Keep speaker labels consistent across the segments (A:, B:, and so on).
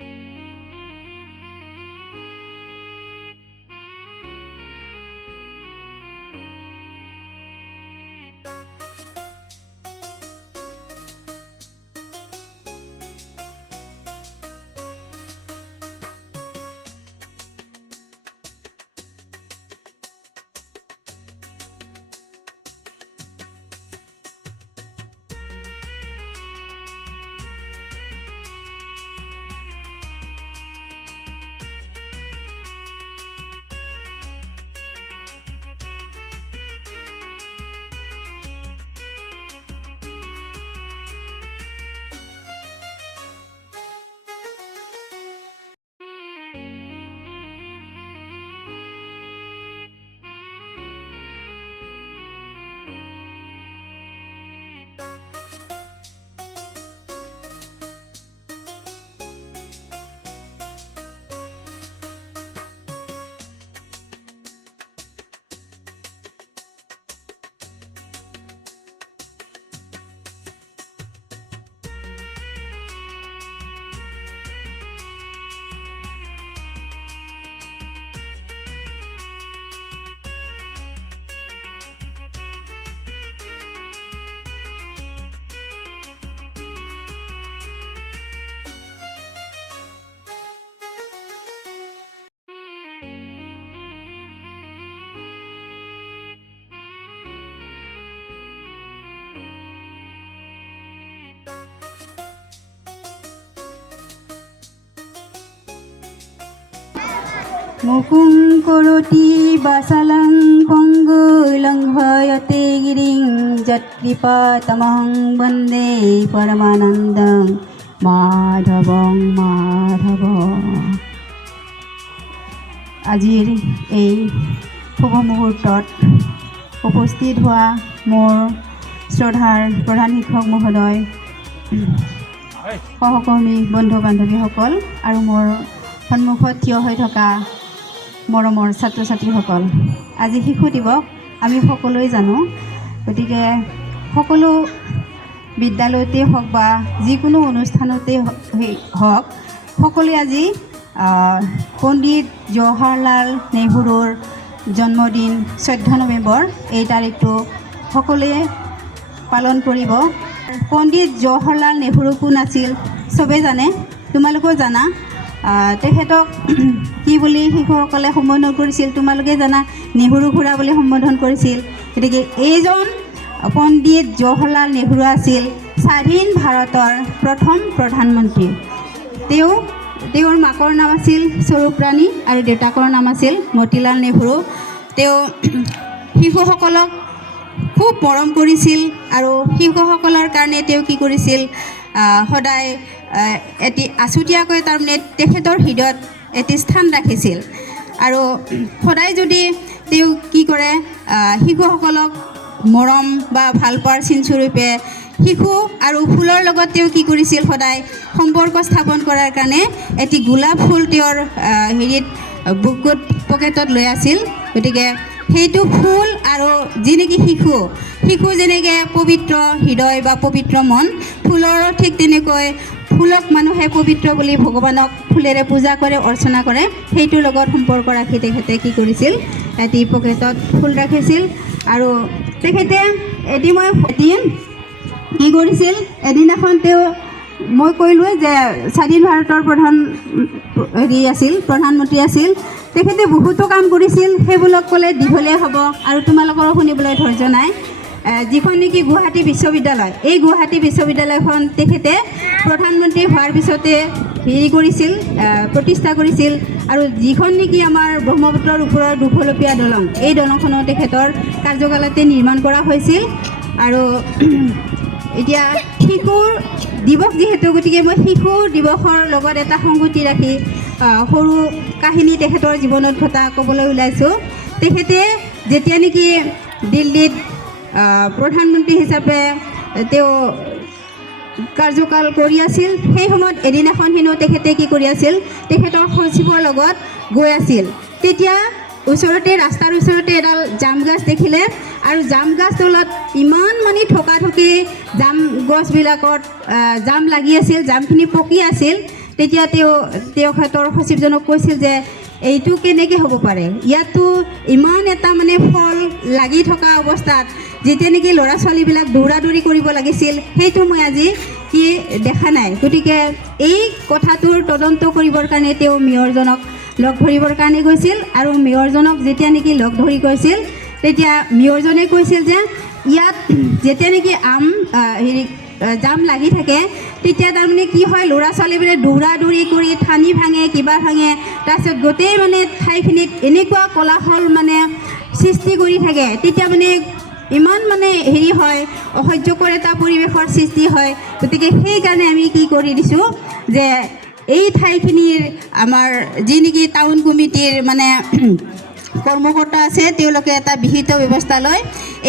A: Thank you. মুকুং কৰতি বাসালং পঙ্গুলং ভয়তে গিৰিং যৎকৃপাতমহং বন্দে পৰমানন্দং মাধৱং মাধৱ আজিৰ এই শুভ মুহূৰ্তত উপস্থিত হোৱা মোৰ শ্ৰদ্ধাৰ প্ৰধান শিক্ষক মহোদয় সহকৰ্মী বন্ধু বান্ধৱীসকল আৰু মোৰ সন্মুখত থিয় হৈ থকা মৰমৰ ছাত্ৰ ছাত্ৰীসকল আজি শিশু দিৱস আমি সকলোৱে জানো। গতিকে সকলো বিদ্যালয়তে হওক বা যিকোনো অনুষ্ঠানতে হওক সকলোৱে আজি পণ্ডিত জৱাহৰলাল নেহৰুৰ জন্মদিন চৈধ্য নৱেম্বৰ এই তাৰিখটো সকলোৱে পালন কৰিব। পণ্ডিত জৱাহৰলাল নেহৰু কোন আছিল চবেই জানে। তোমালোকেও জানা। তেখেতক কি বুলি শিশুসকলে সম্বোধন কৰিছিল তোমালোকে জানা নেহৰু খুৰা বুলি সম্বোধন কৰিছিল। গতিকে এইজন পণ্ডিত জৱাহৰলাল নেহৰু আছিল স্বাধীন ভাৰতৰ প্ৰথম প্ৰধানমন্ত্ৰী। তেওঁ তেওঁৰ মাকৰ নাম আছিল স্বৰূপৰাণী আৰু দেউতাকৰ নাম আছিল মতিলাল নেহৰু। তেওঁ শিশুসকলক খুব মৰম কৰিছিল আৰু শিশুসকলৰ কাৰণে তেওঁ কি কৰিছিল সদায় এটি আছুতীয়াকৈ তাৰমানে তেখেতৰ হৃদয়ত এটি স্থান ৰাখিছিল। আৰু সদায় যদি তেওঁ কি কৰে শিশুসকলক মৰম বা ভালো পোৱাৰ চিনস্বৰূপে শিশু আৰু ফুলৰ লগত তেওঁ কি কৰিছিল, সদায় সম্পৰ্ক স্থাপন কৰাৰ কাৰণে এটি গোলাপ ফুল তেওঁৰ হেৰিত বুকুত পকেটত লৈ আছিল। গতিকে সেইটো ফুল আৰু যি নেকি শিশু শিশু যেনেকৈ পবিত্ৰ হৃদয় বা পবিত্ৰ মন, ফুলৰো ঠিক তেনেকৈ ফুলক মানুহে পবিত্ৰ বুলি ভগৱানক ফুলেৰে পূজা কৰে, অৰ্চনা কৰে, সেইটোৰ লগত সম্পৰ্ক ৰাখি তেখেতে কি কৰিছিল? এটি পকেটত ফুল ৰাখিছিল আৰু তেখেতে এটি মই এদিন কি কৰিছিল? এদিনাখন তেওঁ মই কৈলোৱে যে স্বাধীন ভাৰতৰ প্ৰধান হেৰি আছিল, প্ৰধানমন্ত্ৰী আছিল তেখেতে বহুতো কাম কৰিছিল সেইবিলাক ক'লে দীঘলীয়া হ'ব আৰু তোমালোকৰো শুনিবলৈ ধৈৰ্য নাই। যিখন নেকি গুৱাহাটী বিশ্ববিদ্যালয়, এই গুৱাহাটী বিশ্ববিদ্যালয়খন তেখেতে প্ৰধানমন্ত্ৰী হোৱাৰ পিছতে হেৰি কৰিছিল প্ৰতিষ্ঠা কৰিছিল আৰু যিখন নেকি আমাৰ ব্ৰহ্মপুত্ৰৰ ওপৰৰ দুফলপীয়া দলং, এই দলংখনো তেখেতৰ কাৰ্যকালতে নিৰ্মাণ কৰা হৈছিল। আৰু এতিয়া শিশুৰ দিৱস যিহেতু, গতিকে মই শিশু দিৱসৰ লগত এটা সংগতি ৰাখি সৰু কাহিনী তেখেতৰ জীৱনত ঘটা ক'বলৈ ওলাইছোঁ। তেখেতে যেতিয়া নেকি দিল্লীত প্ৰধানমন্ত্ৰী হিচাপে তেওঁ কাৰ্যকাল কৰি আছিল, সেই সময়ত এদিনাখন হেনো তেখেতে কি কৰি আছিল, তেখেতৰ সচিবৰ লগত গৈ আছিল। তেতিয়া ওচৰতে, ৰাস্তাৰ ওচৰতে এডাল জাম গছ দেখিলে আৰু জাম গছ তলত ইমান মানে থকা থকি জাম গছবিলাকত জাম লাগি আছিল, জামখিনি পকি আছিল। তেতিয়া তেওঁ তেখেতৰ সচিবজনক কৈছিল যে, এইটো কেনেকৈ হ'ব পাৰে? ইয়াততো ইমান এটা মানে ফল লাগি থকা অৱস্থাত যেতিয়া নেকি ল'ৰা ছোৱালীবিলাক দৌৰা দৌৰি কৰিব লাগিছিল, সেইটো মই আজি কি দেখা নাই। গতিকে এই কথাটোৰ তদন্ত কৰিবৰ কাৰণে তেওঁ মেয়ৰজনক লগ ধৰিবৰ কাৰণে গৈছিল আৰু মেয়ৰজনক যেতিয়া নেকি লগ ধৰি গৈছিল, তেতিয়া মেয়ৰজনে কৈছিল যে, ইয়াত যেতিয়া নেকি আম হেৰি জাম লাগি থাকে। তেতিয়া তাৰমানে কি হয়, ল'ৰা ছোৱালীবোৰে দৌৰা দৌৰি কৰি ঠানি ভাঙে, কিবা ভাঙে। তাৰপিছত গোটেই মানে ঠাইখিনিত এনেকুৱা কোলাহল মানে সৃষ্টি কৰি থাকে। তেতিয়া মানে ইমান মানে হেৰি হয়, অসহ্যকৰ এটা পৰিৱেশৰ সৃষ্টি হয়। গতিকে সেইকাৰণে আমি কি কৰি দিছোঁ যে এই ঠাইখিনিৰ আমাৰ যি নেকি টাউন কমিটিৰ মানে কৰ্মকৰ্তা আছে, তেওঁলোকে এটা বিহিত ব্যৱস্থা লয়।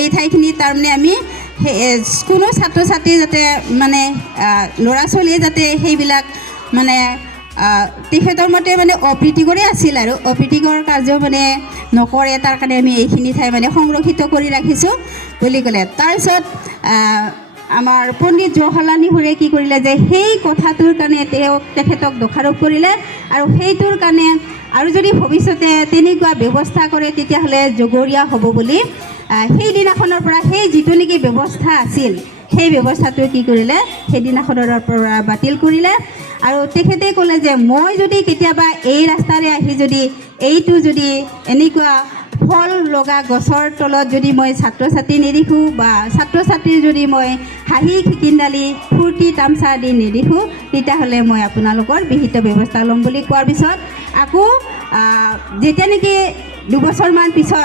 A: এই ঠাইখিনি তাৰমানে আমি এ, ছাত্ৰ ছাত্ৰী যাতে মানে ল'ৰা ছোৱালীয়ে যাতে সেইবিলাক মানে তেখেতৰ মতে মানে অপ্ৰীতিকৰে আছিল আৰু। অপ্ৰীতিকৰ কাৰ্য মানে নকৰে তাৰ কাৰণে আমি এইখিনি ঠাই মানে সংৰক্ষিত কৰি ৰাখিছোঁ বুলি ক'লে। তাৰপিছত আমাৰ পণ্ডিত জৱাহৰলাল নেহৰুৱে কি কৰিলে যে সেই কথাটোৰ কাৰণে তেওঁক তেখেতক দোষাৰোপ কৰিলে আৰু সেইটোৰ কাৰণে আৰু যদি ভৱিষ্যতে তেনেকুৱা ব্যৱস্থা কৰে তেতিয়াহ'লে জগৰীয়া হ'ব বুলি সেইদিনাখনৰ পৰা সেই যিটো নেকি ব্যৱস্থা আছিল, সেই ব্যৱস্থাটো কি কৰিলে সেইদিনাখনৰ পৰা বাতিল কৰিলে। আৰু তেখেতে ক'লে যে, মই যদি কেতিয়াবা এই ৰাস্তাৰে আহি যদি, এইটো যদি এনেকুৱা ফল লগা গছৰ তলত যদি মই ছাত্ৰ ছাত্ৰী নেদেখোঁ বা ছাত্ৰ ছাত্ৰীৰ যদি মই হাঁহি খিকিন্দালি, ফূৰ্তি তামচা দি নেদেখোঁ তেতিয়াহ'লে মই আপোনালোকৰ বিহিত ব্যৱস্থা ল'ম বুলি কোৱাৰ পিছত আকৌ যেতিয়া নেকি দুবছৰমান পিছত